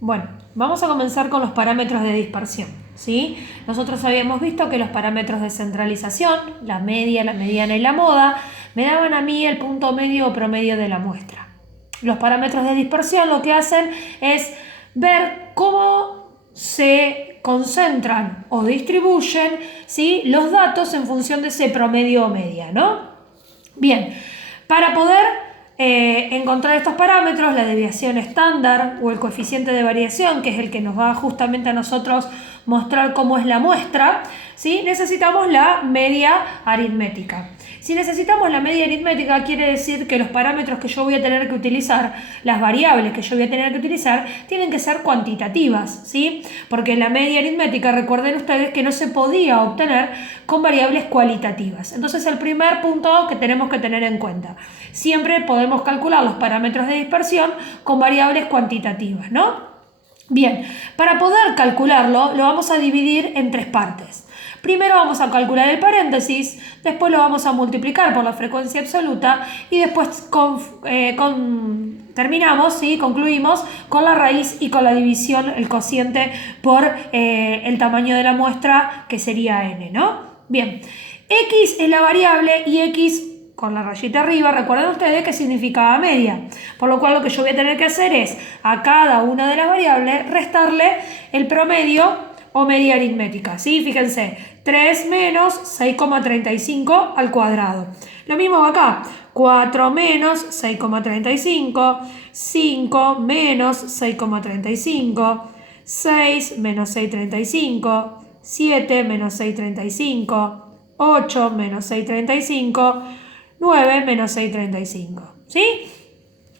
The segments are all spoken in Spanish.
Bueno, vamos a comenzar con los parámetros de dispersión, ¿sí? Nosotros habíamos visto que los parámetros de centralización, la media, la mediana y la moda, me daban a mí el punto medio o promedio de la muestra. Los parámetros de dispersión lo que hacen es ver cómo se concentran o distribuyen, ¿sí?, los datos en función de ese promedio o media, ¿no? Bien, para poder encontrar estos parámetros, la desviación estándar o el coeficiente de variación, que es el que nos va justamente a nosotros mostrar cómo es la muestra, ¿sí?, necesitamos la media aritmética. Si necesitamos la media aritmética, quiere decir que los parámetros que yo voy a tener que utilizar, las variables que yo voy a tener que utilizar, tienen que ser cuantitativas, ¿sí? Porque la media aritmética, recuerden ustedes que no se podía obtener con variables cualitativas. Entonces, el primer punto que tenemos que tener en cuenta, siempre podemos calcular los parámetros de dispersión con variables cuantitativas, ¿no? Bien, para poder calcularlo, lo vamos a dividir en tres partes. Primero vamos a calcular el paréntesis, después lo vamos a multiplicar por la frecuencia absoluta y después terminamos, ¿sí?, concluimos con la raíz y con la división, el cociente por el tamaño de la muestra, que sería n, ¿no? Bien, x es la variable y x con la rayita arriba, recuerden ustedes que significaba media, por lo cual lo que yo voy a tener que hacer es a cada una de las variables restarle el promedio o media aritmética, ¿sí? Fíjense, 3 menos 6,35 al cuadrado. Lo mismo acá, 4 menos 6,35, 5 menos 6,35, 6 menos 6,35, 7 menos 6,35, 8 menos 6,35, 9 menos 6,35, ¿sí?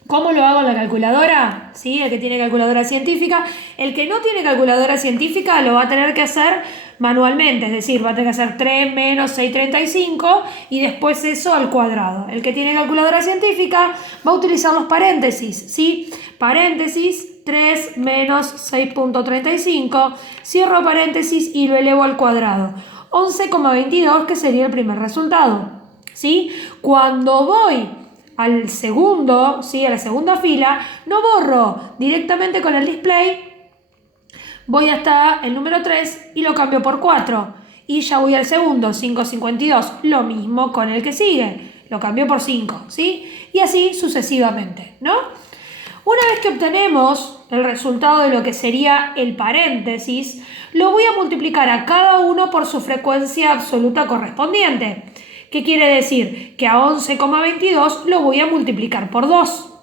¿Cómo lo hago en la calculadora? ¿Sí? El que tiene calculadora científica. El que no tiene calculadora científica lo va a tener que hacer manualmente, es decir, va a tener que hacer 3 menos 6,35 y después eso al cuadrado. El que tiene calculadora científica va a utilizar los paréntesis, ¿sí? Paréntesis, 3 menos 6,35, cierro paréntesis y lo elevo al cuadrado. 11,22, que sería el primer resultado, ¿sí? Cuando voy al segundo, ¿sí?, a la segunda fila, no borro directamente con el display, voy hasta el número 3 y lo cambio por 4 y ya voy al segundo, 5,52, lo mismo con el que sigue, lo cambio por 5, ¿sí? Y así sucesivamente, ¿no? Una vez que obtenemos el resultado de lo que sería el paréntesis, lo voy a multiplicar a cada uno por su frecuencia absoluta correspondiente. ¿Qué quiere decir? Que a 11,22 lo voy a multiplicar por 2.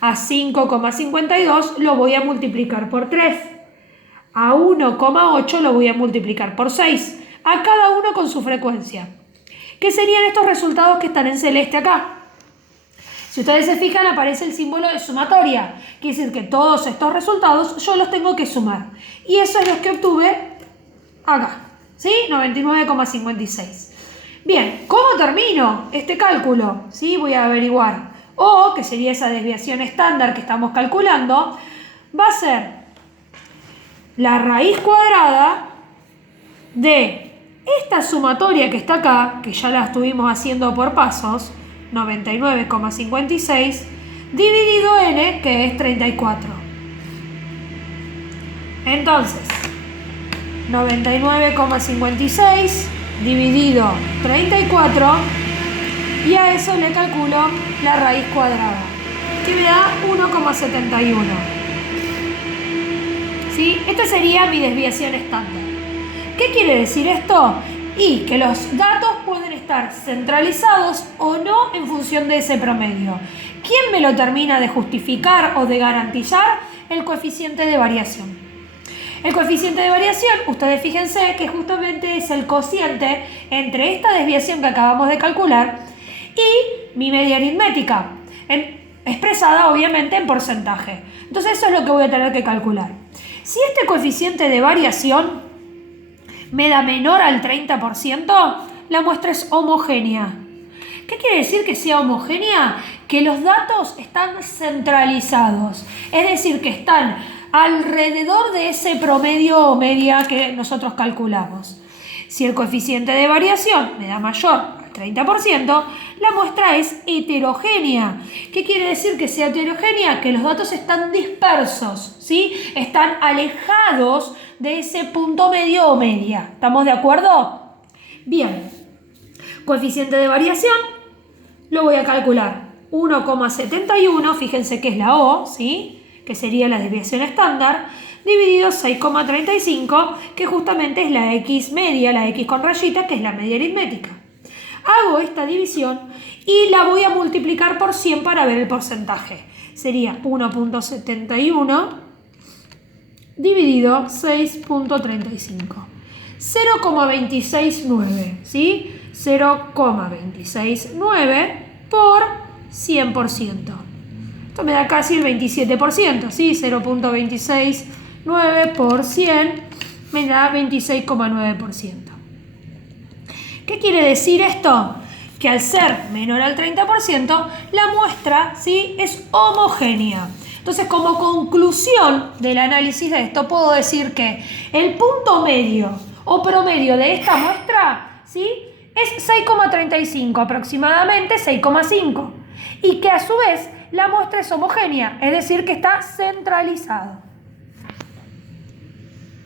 A 5,52 lo voy a multiplicar por 3. A 1,8 lo voy a multiplicar por 6. A cada uno con su frecuencia. ¿Qué serían estos resultados que están en celeste acá? Si ustedes se fijan, aparece el símbolo de sumatoria. Quiere decir que todos estos resultados yo los tengo que sumar. Y eso es lo que obtuve acá, ¿sí? 99,56. Bien, ¿cómo termino este cálculo? ¿Sí? Voy a averiguar. O, que sería esa desviación estándar que estamos calculando, va a ser la raíz cuadrada de esta sumatoria que está acá, que ya la estuvimos haciendo por pasos, 99,56, dividido n, que es 34. Entonces, 99,56 dividido 34 y a eso le calculo la raíz cuadrada, que me da 1,71. ¿Sí? Esta sería mi desviación estándar. ¿Qué quiere decir esto? Y que los datos pueden estar centralizados o no en función de ese promedio. ¿Quién me lo termina de justificar o de garantizar? El coeficiente de variación. El coeficiente de variación, ustedes fíjense que justamente es el cociente entre esta desviación que acabamos de calcular y mi media aritmética, expresada obviamente en porcentaje. Entonces eso es lo que voy a tener que calcular. Si este coeficiente de variación me da menor al 30%, la muestra es homogénea. ¿Qué quiere decir que sea homogénea? Que los datos están centralizados, es decir, que están alrededor de ese promedio o media que nosotros calculamos. Si el coeficiente de variación me da mayor al 30%, la muestra es heterogénea. ¿Qué quiere decir que sea heterogénea? Que los datos están dispersos, ¿sí? Están alejados de ese punto medio o media. ¿Estamos de acuerdo? Bien. Coeficiente de variación, lo voy a calcular. 1,71, fíjense que es la O, ¿sí? Que sería la desviación estándar, dividido 6,35, que justamente es la X media, la X con rayita, que es la media aritmética. Hago esta división y la voy a multiplicar por 100 para ver el porcentaje. Sería 1,71 dividido 6,35. 0,269, ¿sí? 0,269 por 100%. Esto me da casi el 27%, ¿sí? 0,269 por 100 me da 26,9%. ¿Qué quiere decir esto? Que al ser menor al 30%, la muestra, ¿sí?, es homogénea. Entonces, como conclusión del análisis de esto, puedo decir que el punto medio o promedio de esta muestra, ¿sí?, es 6,35, aproximadamente 6,5. Y que a su vez la muestra es homogénea, es decir, que está centralizado.